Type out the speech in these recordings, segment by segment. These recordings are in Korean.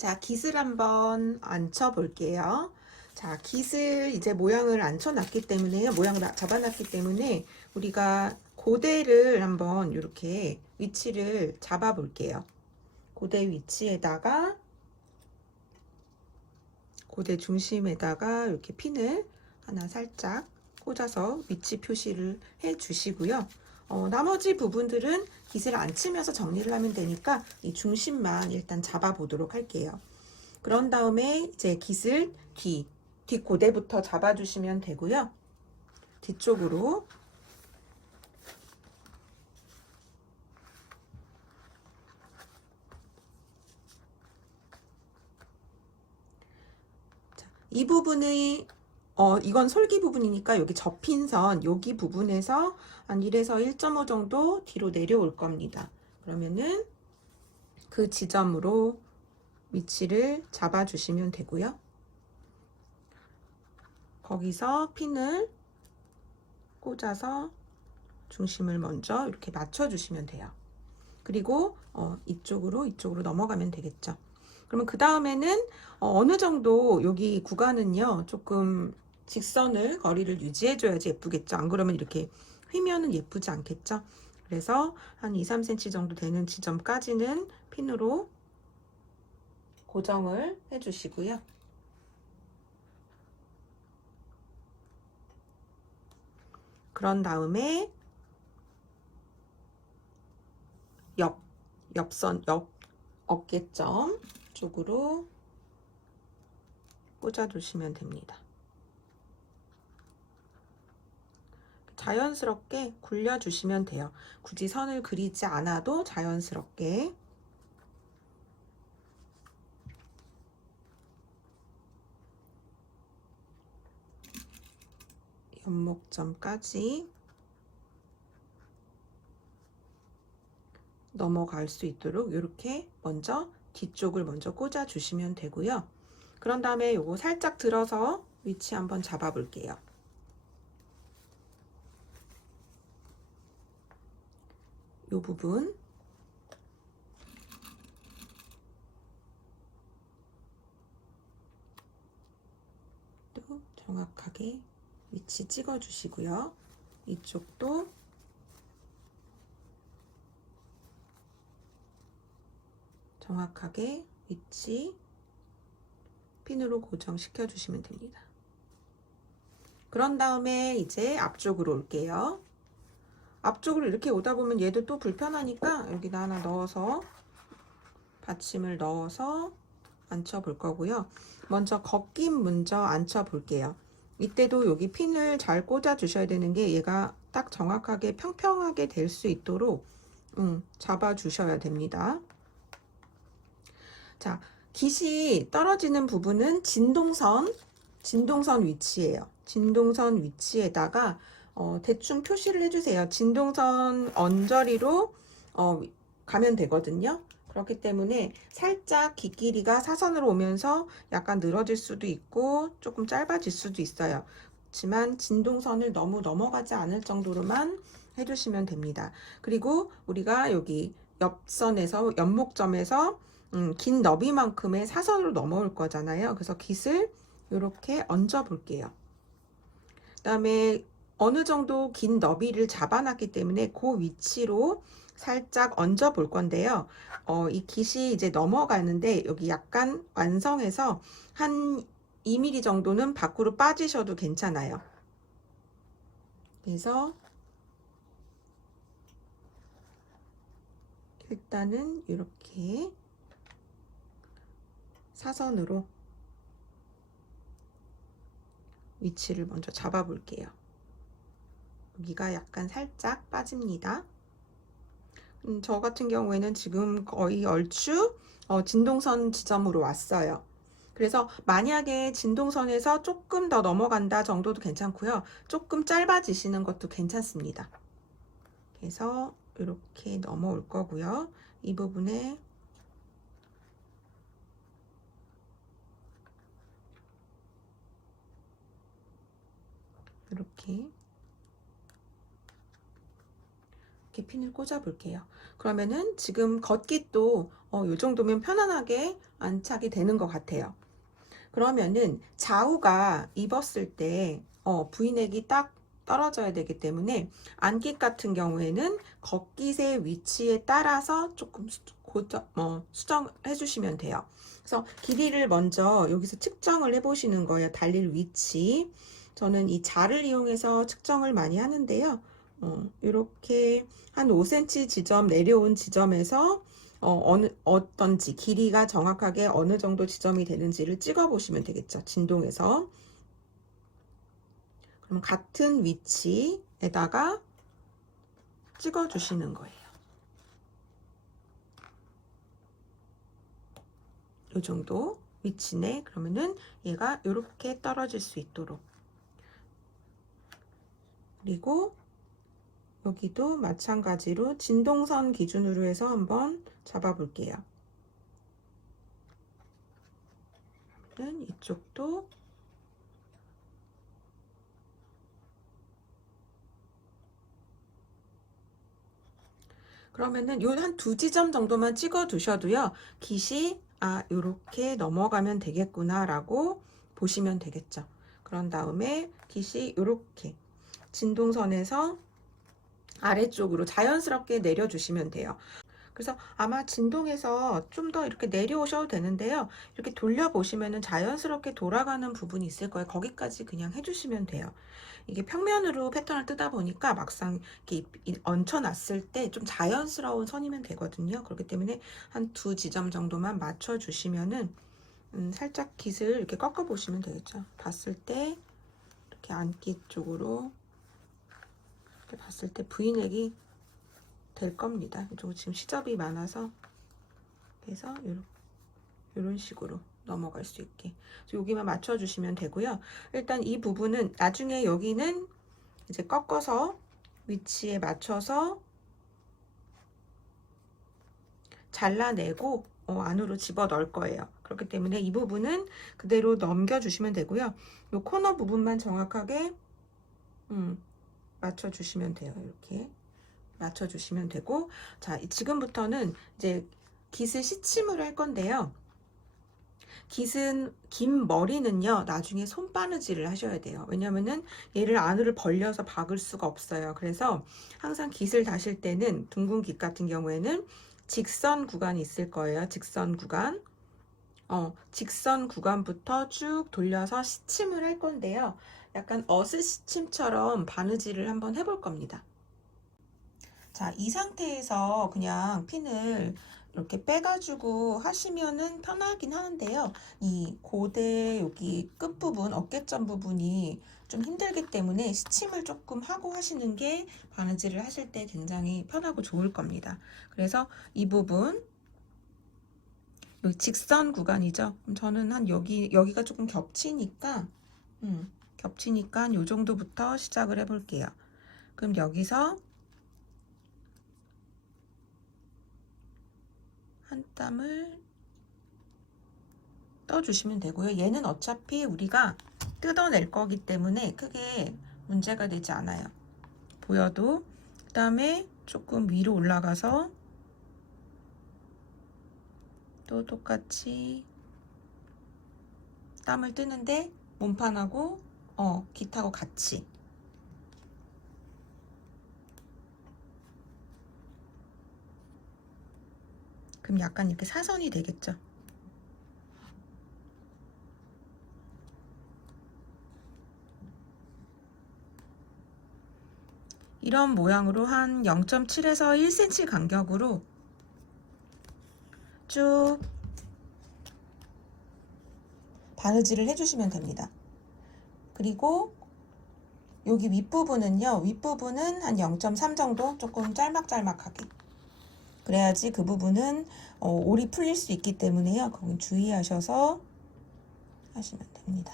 자, 깃을 한번 앉혀 볼게요. 자, 깃을 이제 모양을 앉혀놨기 때문에요. 모양을 잡아놨기 때문에 우리가 고대를 한번 이렇게 위치를 잡아 볼게요. 고대 위치에다가 고대 중심에다가 이렇게 핀을 하나 살짝 꽂아서 위치 표시를 해 주시고요. 나머지 부분들은 깃을 안 치면서 정리를 하면 되니까 이 중심만 일단 잡아 보도록 할게요. 그런 다음에 이제 깃을 뒷고대부터 잡아 주시면 되고요. 뒤쪽으로 이 부분이 이건 솔기 부분이니까 여기 접힌 선 여기 부분에서 한 1에서 1.5 정도 뒤로 내려올 겁니다. 그러면은 그 지점으로 위치를 잡아 주시면 되고요. 거기서 핀을 꽂아서 중심을 먼저 이렇게 맞춰 주시면 돼요. 그리고 이쪽으로 넘어가면 되겠죠. 그러면 그 다음에는 어느 정도 여기 구간은요 조금 직선을 거리를 유지해 줘야지 예쁘겠죠. 안 그러면 이렇게 휘면은 예쁘지 않겠죠. 그래서 한 2, 3cm 정도 되는 지점까지는 핀으로 고정을 해 주시고요. 그런 다음에 옆선 어깨점 쪽으로 꽂아 주시면 됩니다. 자연스럽게 굴려 주시면 돼요. 굳이 선을 그리지 않아도 자연스럽게. 연목점까지 넘어갈 수 있도록 이렇게 먼저 뒤쪽을 먼저 꽂아 주시면 되고요. 그런 다음에 요거 살짝 들어서 위치 한번 잡아 볼게요. 요 부분 또 정확하게 위치 찍어 주시고요. 이쪽도 정확하게 위치 핀으로 고정시켜 주시면 됩니다. 그런 다음에 이제 앞쪽으로 올게요. 앞쪽으로 이렇게 오다 보면 얘도 또 불편하니까 여기다 하나 넣어서 받침을 넣어서 앉혀 볼 거고요. 먼저 겉김 먼저 앉혀 볼게요. 이때도 여기 핀을 잘 꽂아 주셔야 되는 게 얘가 딱 정확하게 평평하게 될 수 있도록 잡아 주셔야 됩니다. 자, 깃이 떨어지는 부분은 진동선 위치예요. 진동선 위치에다가 대충 표시를 해주세요. 진동선 언저리로 가면 되거든요. 그렇기 때문에 살짝 깃 길이가 사선으로 오면서 약간 늘어질 수도 있고 조금 짧아질 수도 있어요. 그렇지만 진동선을 너무 넘어가지 않을 정도로만 해주시면 됩니다. 그리고 우리가 여기 옆선에서 연목점에서 긴 너비만큼의 사선으로 넘어올 거잖아요. 그래서 깃을 이렇게 얹어 볼게요. 그 다음에 어느 정도 긴 너비를 잡아놨기 때문에 그 위치로 살짝 얹어 볼 건데요. 이 깃이 이제 넘어가는데 여기 약간 완성해서 한 2mm 정도는 밖으로 빠지셔도 괜찮아요. 그래서 일단은 이렇게 사선으로 위치를 먼저 잡아 볼게요. 여기가 약간 살짝 빠집니다. 저 같은 경우에는 지금 거의 얼추 진동선 지점으로 왔어요. 그래서 만약에 진동선에서 조금 더 넘어간다 정도도 괜찮고요. 조금 짧아지시는 것도 괜찮습니다. 그래서 이렇게 넘어올 거고요. 이 부분에 이렇게 핀을 꽂아 볼게요. 그러면은 지금 겉깃도 요 정도면 편안하게 안착이 되는 것 같아요. 그러면은 좌우가 입었을 때 V넥이 딱 떨어져야 되기 때문에 안깃 같은 경우에는 겉깃의 위치에 따라서 조금 수정해 주시면 돼요. 그래서 길이를 먼저 여기서 측정을 해 보시는 거예요. 달릴 위치. 저는 이 자를 이용해서 측정을 많이 하는데요. 이렇게 한 5cm 지점 내려온 지점에서 어떤지 길이가 정확하게 어느 정도 지점이 되는지를 찍어 보시면 되겠죠. 진동에서. 그럼 같은 위치에다가 찍어 주시는 거예요. 이 정도 위치네. 그러면은 얘가 이렇게 떨어질 수 있도록. 그리고 여기도 마찬가지로 진동선 기준으로 해서 한번 잡아 볼게요. 이쪽도 그러면은 요 한 두 지점 정도만 찍어 두셔도요. 깃이 요렇게 넘어가면 되겠구나 라고 보시면 되겠죠. 그런 다음에 깃이 요렇게 진동선에서 아래쪽으로 자연스럽게 내려주시면 돼요. 그래서 아마 진동에서 좀 더 이렇게 내려오셔도 되는데요. 이렇게 돌려보시면은 자연스럽게 돌아가는 부분이 있을 거예요. 거기까지 그냥 해주시면 돼요. 이게 평면으로 패턴을 뜨다 보니까 막상 이렇게 얹혀놨을 때 좀 자연스러운 선이면 되거든요. 그렇기 때문에 한 두 지점 정도만 맞춰주시면은 살짝 깃을 이렇게 꺾어 보시면 되겠죠. 봤을 때 이렇게 안깃 쪽으로 이렇게 봤을 때 V넥이 될 겁니다. 이쪽 지금 시접이 많아서 그래서 이런 식으로 넘어갈 수 있게 여기만 맞춰주시면 되고요. 일단 이 부분은 나중에 여기는 이제 꺾어서 위치에 맞춰서 잘라내고 안으로 집어 넣을 거예요. 그렇기 때문에 이 부분은 그대로 넘겨주시면 되고요. 이 코너 부분만 정확하게 맞춰주시면 돼요. 이렇게 맞춰주시면 되고, 자, 지금부터는 이제 깃을 시침을 할 건데요. 긴 머리는요, 나중에 손바느질을 하셔야 돼요. 왜냐면은 얘를 안으로 벌려서 박을 수가 없어요. 그래서 항상 깃을 다실 때는 둥근 깃 같은 경우에는 직선 구간이 있을 거예요. 직선 구간. 직선 구간부터 쭉 돌려서 시침을 할 건데요. 약간 어스 시침처럼 바느질을 한번 해볼 겁니다. 자, 이 상태에서 그냥 핀을 이렇게 빼가지고 하시면은 편하긴 하는데요. 이 고대 여기 끝부분, 어깨점 부분이 좀 힘들기 때문에 시침을 조금 하고 하시는 게 바느질을 하실 때 굉장히 편하고 좋을 겁니다. 그래서 이 부분, 여기 직선 구간이죠. 저는 한 여기가 조금 겹치니까 요 정도부터 시작을 해볼게요. 그럼 여기서 한 땀을 떠주시면 되고요. 얘는 어차피 우리가 뜯어낼 거기 때문에 크게 문제가 되지 않아요. 보여도. 그 다음에 조금 위로 올라가서 또 똑같이 땀을 뜨는데 몸판하고 깃하고 같이. 그럼 약간 이렇게 사선이 되겠죠. 이런 모양으로 한 0.7에서 1cm 간격으로 쭉 바느질을 해주시면 됩니다. 그리고 여기 윗부분은요, 윗부분은 한 0.3 정도 조금 짤막짤막하게. 그래야지 그 부분은 올이 풀릴 수 있기 때문에요. 그건 주의하셔서 하시면 됩니다.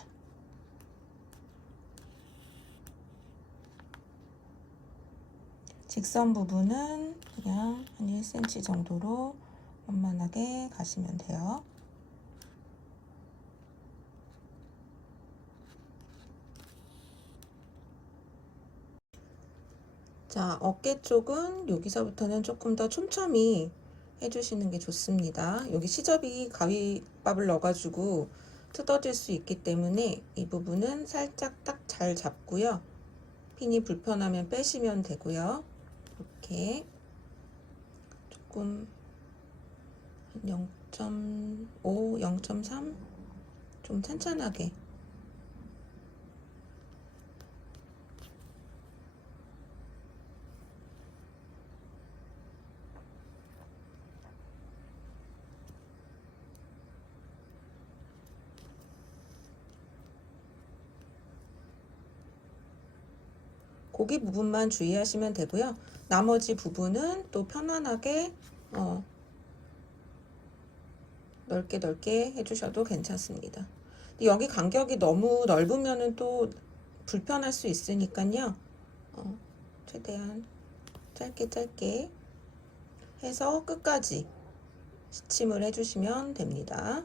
직선 부분은 그냥 한 1cm 정도로 원만하게 가시면 돼요. 자, 어깨 쪽은 여기서부터는 조금 더 촘촘히 해주시는 게 좋습니다. 여기 시접이 가위밥을 넣어가지고 뜯어질 수 있기 때문에 이 부분은 살짝 딱 잘 잡고요. 핀이 불편하면 빼시면 되고요. 이렇게 조금 0.5, 0.3 좀 찬찬하게 고기 부분만 주의하시면 되고요. 나머지 부분은 또 편안하게 넓게 넓게 해주셔도 괜찮습니다. 여기 간격이 너무 넓으면은 또 불편할 수 있으니까요. 최대한 짧게 짧게 해서 끝까지 시침을 해주시면 됩니다.